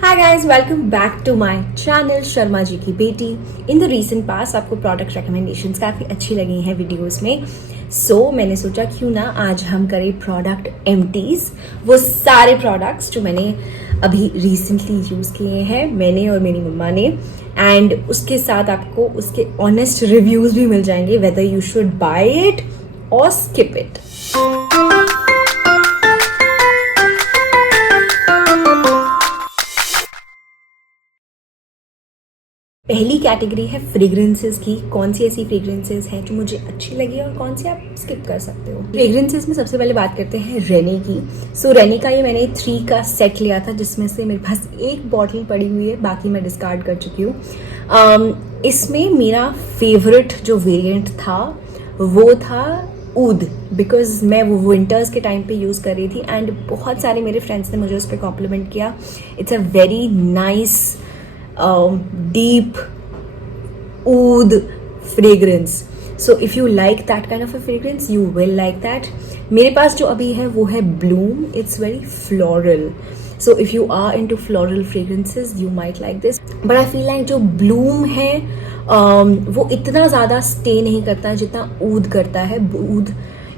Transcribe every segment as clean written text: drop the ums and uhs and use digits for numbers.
Hi guys, welcome back to my channel Sharma ji की बेटी. In the recent past आपको product recommendations काफ़ी अच्छी लगी हैं वीडियोस में. मैंने सोचा क्यों ना आज हम करें प्रोडक्ट एम्प्टीज, वो सारे प्रोडक्ट्स जो मैंने अभी रिसेंटली यूज़ किए हैं, मैंने और मेरी मम्मा ने, एंड उसके साथ आपको उसके ऑनेस्ट रिव्यूज़ भी मिल जाएंगे whether you should buy it और स्किप इट. पहली कैटेगरी है फ्रेग्रेंसेस की. कौन सी ऐसी फ्रेग्रेंसेस हैं जो मुझे अच्छी लगी और कौन सी आप स्किप कर सकते हो. फ्रेग्रेंसेस में सबसे पहले बात करते हैं रेने की. रेने का ये मैंने 3 का सेट लिया था, जिसमें से मेरे पास एक बॉटल पड़ी हुई है, बाकी मैं डिस्कार्ड कर चुकी हूँ. इसमें मेरा फेवरेट जो वेरिएंट था वो था ऊद, बिकॉज मैं वो विंटर्स के टाइम पे यूज़ कर रही थी एंड बहुत सारे मेरे फ्रेंड्स ने मुझे उस पर कॉम्प्लीमेंट किया. It's a very nice deep oud fragrance. So if you like that kind of a fragrance, you will like that. मेरे पास जो अभी है वो है Bloom. It's very floral. So if you are into floral fragrances, you might like this. But I feel like जो Bloom है वो इतना ज़्यादा stay नहीं करता जितना oud करता है. Oud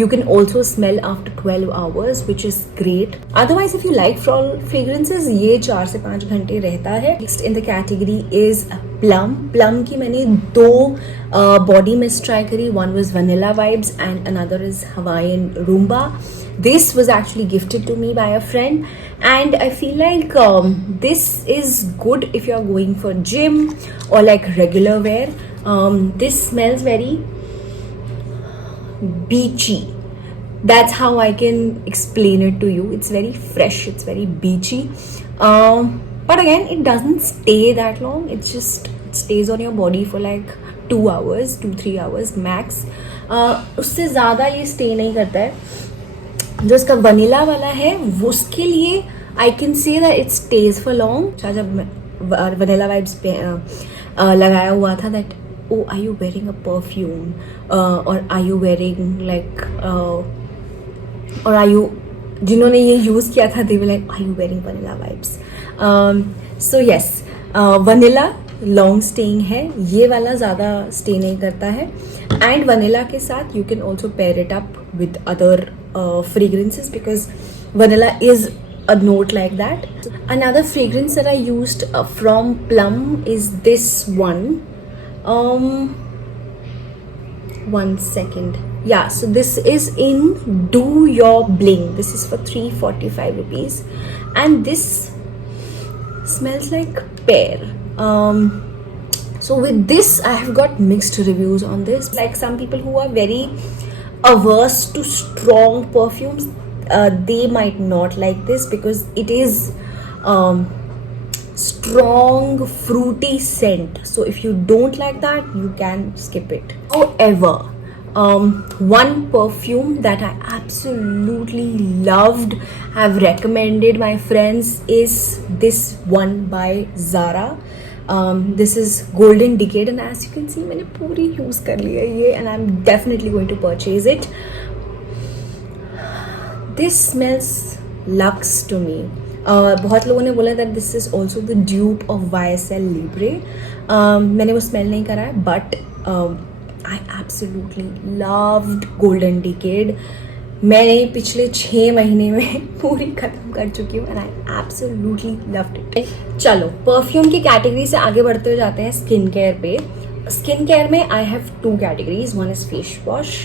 you can also smell after 12 hours, which is great. Otherwise, if you like floral fragrances, ये 4 से 5 घंटे रहता है. Next in the category is Plum. Plum की मैंने 2 body mist try करी. One was Vanilla Vibes and another is Hawaiian Roomba. This was actually gifted to me by a friend and I feel like this is good if you are going for gym or like regular wear. This smells very beachy. That's how I can explain it to you. It's very fresh, it's very beachy, but again it doesn't stay that long. It stays on your body for like 2-3 hours max. उससे ज़्यादा ये stay नहीं करता है. जो इसका vanilla वाला है वो उसके लिए I can say that it stays for long. जब वनीला वाइब्स पे लगाया हुआ था that oh, are you wearing a perfume or are you wearing like or are you, जिन्होंने ये यूज़ किया था they were like are you wearing vanilla vibes. So yes, vanilla long staying है, ये वाला ज़्यादा स्टे नहीं करता है. एंड वनीला के साथ you can also pair it up with other fragrances because vanilla is a note like that. Another fragrance that I used from Plum is this one. One second. Yeah, so this is in Do Your Bling. This is for 345 rupees and this smells like pear. So with this I have got mixed reviews on this. Like some people who are very averse to strong perfumes, they might not like this because it is strong fruity scent. So if you don't like that, you can skip it. However, one perfume that I absolutely loved, have recommended my friends, is this one by Zara. This is Golden Decade and as you can see मैंने पूरी use कर ली है ये and I'm definitely going to purchase it. This smells luxe to me. बहुत लोगों ने बोला that this is also the dupe of YSL Libre. मैंने वो स्मेल नहीं करा है but I absolutely loved Golden Decade. मैंने पिछले 6 महीने में पूरी खत्म कर चुकी हूँ and I absolutely loved it. चलो परफ्यूम की कैटेगरी से आगे बढ़ते हुए जाते हैं स्किन केयर पे. स्किन केयर में I have 2 categories. One is face wash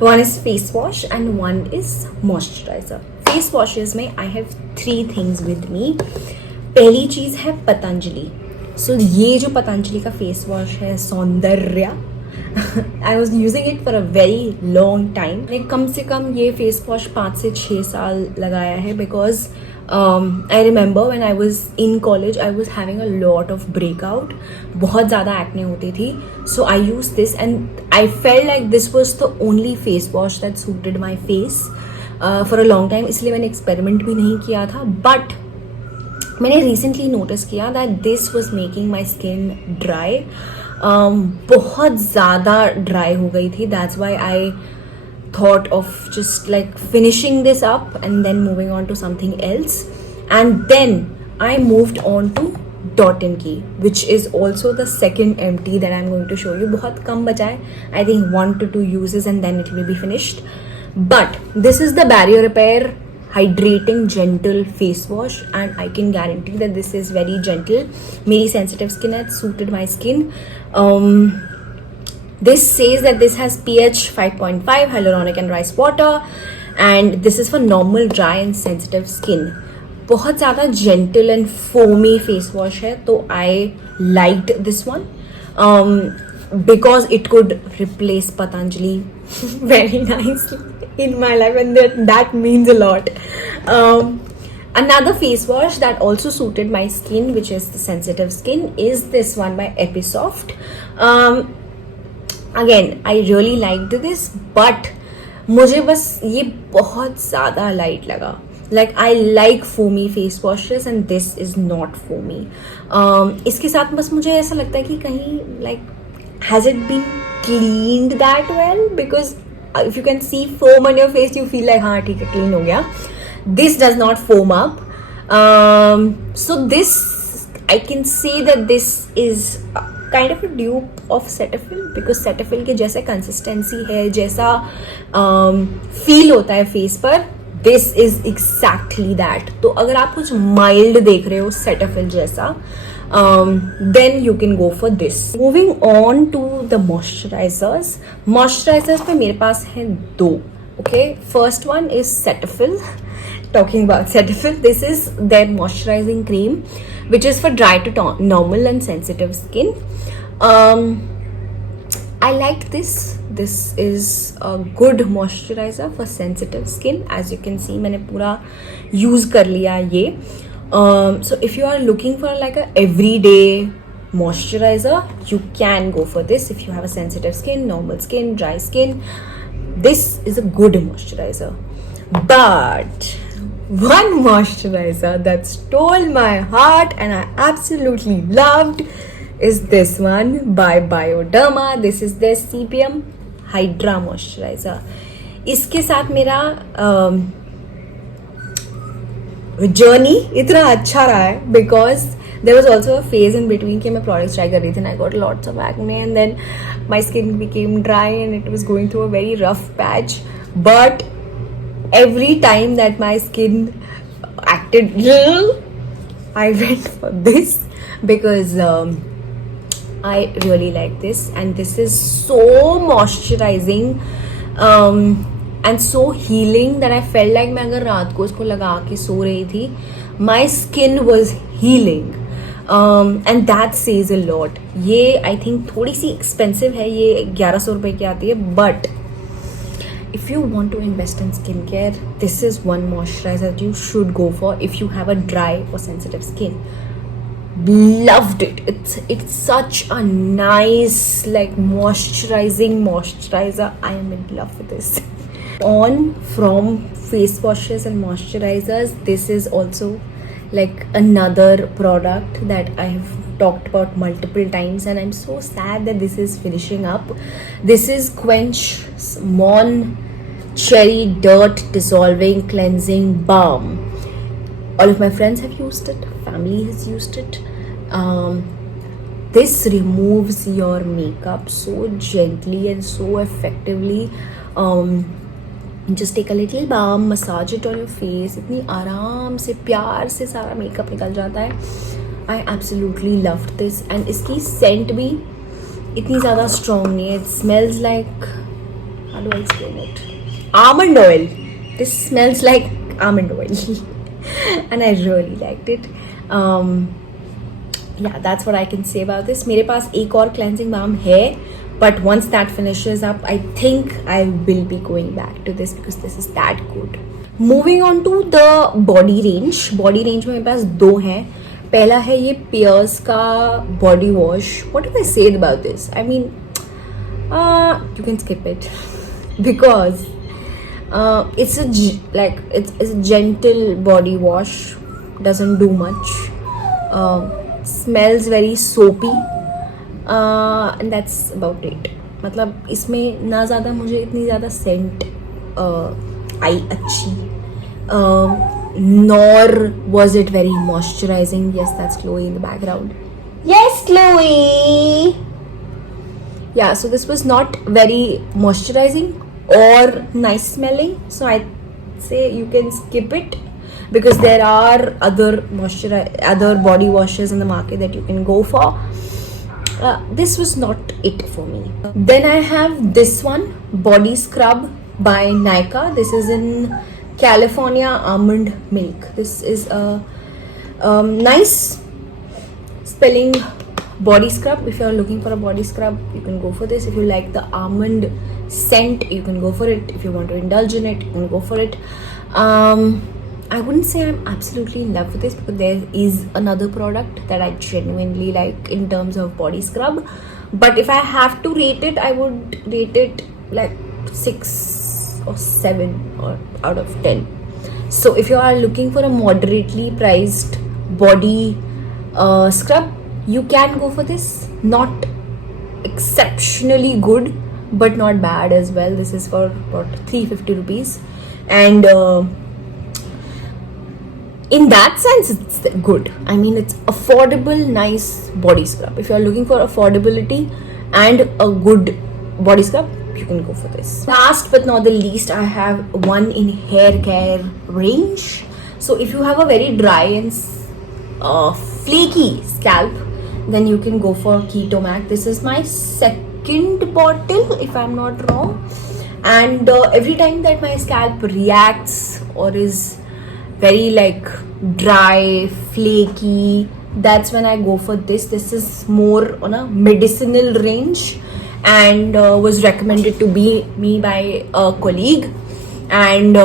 one is face wash and one is moisturizer. Face washes में I have 3 things with me. पहली चीज़ है पतंजलि. So ये जो पतंजलि का फेस वॉश है Soundarya, I was using it for a very long time. मैंने कम से कम ये फेस वॉश 5 से 6 साल लगाया है because I remember when I was in college I was having a lot of breakout. बहुत ज़्यादा एक्ने होती थी. So I used this and I felt like this was the only face wash that suited my face for a long time. इसलिए मैंने experiment भी नहीं किया था. But मैंने रिसेंटली नोटिस किया that this was making my skin dry. बहुत ज़्यादा ड्राई हो गई थी. That's why I thought of just like finishing this up and then moving on to something else. and then I moved on to Dot & Key, which is also the second empty that I'm going to show you. बहुत कम बचा है, I think 1 to 2 uses and then it will be finished. But this is the Barrier Repair Hydrating Gentle Face Wash, and I can guarantee that this is very gentle. मेरी sensitive skin है, it suited my skin. This says that this has pH 5.5, hyaluronic and rice water, and this is for normal, dry and sensitive skin. बहुत ज़्यादा gentle and foamy face wash है, तो I liked this one because it could replace Patanjali very nicely in my life, and that means a lot. Another face wash that also suited my skin, which is the sensitive skin, is this one by Episoft. Again, I really liked this, but मुझे बस ये बहुत ज़्यादा light लगा. Like I like foamy face washes and this is not foamy. इसके साथ बस मुझे ऐसा लगता है कि कहीं like has it been cleaned that well? Because if you can see foam on your face, you feel like हाँ ठीक है clean हो गया. This does not foam up. So this, I can say that this is kind of a dupe of Cetaphil, because Cetaphil के जैसा consistency है, जैसा feel होता है face पर, दिस इज एग्जैक्टली दैट. तो अगर आप कुछ माइल्ड देख रहे हो सेटाफिल जैसा, then you can go for this. Moving on to the moisturisers. Moisturisers पे मेरे पास हैं 2. Okay, first one is Cetaphil. Talking about Cetaphil, this is their moisturizing cream, which is for dry to normal and sensitive skin. I liked this. This is a good moisturizer for sensitive skin. As you can see, मैंने पूरा use कर लिया ये. So if you are looking for like a everyday moisturizer, you can go for this. If you have a sensitive skin, normal skin, dry skin, this is a good moisturizer. But one moisturizer that stole my heart and I absolutely loved is this one by Bioderma. This is their CPM Hydra Moisturizer. इसके साथ मेरा journey इतना अच्छा रहा है, because there was also a phase in between कि मैं products try कर रही थी and I got lots of acne and then my skin became dry and it was going through a very rough patch. But every time that my skin acted ill, I went for this because I really like this, and this is so moisturizing and so healing that I felt like मैं अगर रात को इसको लगा के सो रही थी, my skin was healing. And that says a lot. ये I think थोड़ी सी expensive है, ये 1100 रुपए की आती है, but if you want to invest in skincare, this is one moisturizer that you should go for if you have a dry or sensitive skin. Loved it. It's such a nice like moisturizing moisturizer. I am in love with this. On from face washes and moisturizers, this is also like another product that I have talked about multiple times, and I'm so sad that this is finishing up. This is Quench Mon Cherry Dirt Dissolving Cleansing Balm. All of my friends have used it, family has used it. This removes your makeup so gently and so effectively. Just take a little balm, massage it on your face. इतनी आराम से प्यार से सारा makeup निकल जाता है. I absolutely loved this, and इसकी scent भी इतनी ज़्यादा strong नहीं है. It smells like, how do I explain it? Almond oil. This smells like almond oil. And I really liked it. Yeah, that's what I can say about this. मेरे पास एक और cleansing balm है, but once that finishes up, I think I will be going back to this because this is that good. Moving on to the body range. Body range में मेरे पास 2 हैं. पहला है ये Pears का body wash. What do I say about this? I mean, you can skip it because it's a gentle body wash. Doesn't do much. Smells very soapy. And that's about it. मतलब इसमें ना ज़्यादा मुझे इतनी ज़्यादा Saint आई अच्छी. nor was it very moisturizing. Yes, that's Chloe in the background. Yes, Chloe. Yeah, so this was not very moisturizing or nice smelling, so I say you can skip it, because there are other body washes in the market that you can go for. This was not it for me. Then I have this one, body scrub by Nykaa. This is in California almond milk. This is a nice spelling body scrub. If you are looking for a body scrub, you can go for this. If you like the almond scent, you can go for it. If you want to indulge in it, you can go for it. I wouldn't say I'm absolutely in love with this, because there is another product that I genuinely like in terms of body scrub. But if I have to rate it, I would rate it like 6 or 7 or out of 10. So if you are looking for a moderately priced body scrub, you can go for this. Not exceptionally good, but not bad as well. This is for about 350 rupees, and in that sense it's good. I mean, it's affordable, nice body scrub. If you're looking for affordability and a good body scrub, you can go for this. Last but not the least, I have one in hair care range. So if you have a very dry and flaky scalp, then you can go for Keto Mac. This is my second bottle, if I'm not wrong, and every time that my scalp reacts or is very like dry, flaky, that's when I go for this. This is more on a medicinal range, and was recommended to me by a colleague. And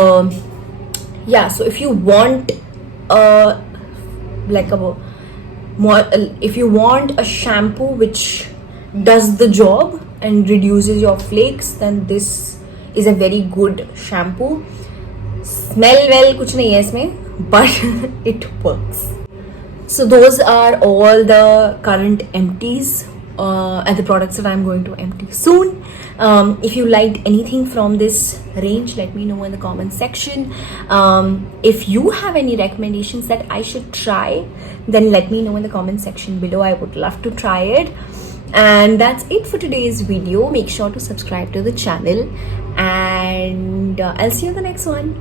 yeah, so if you want if you want a shampoo which does the job and reduces your flakes, then this is a very good shampoo. Smell well कुछ नहीं है इसमें, but it works. So those are all the current empties and the products that I'm going to empty soon. If you liked anything from this range, let me know in the comment section. If you have any recommendations that I should try, then let me know in the comment section below. I would love to try it. And that's it for today's video. Make sure to subscribe to the channel, and I'll see you in the next one.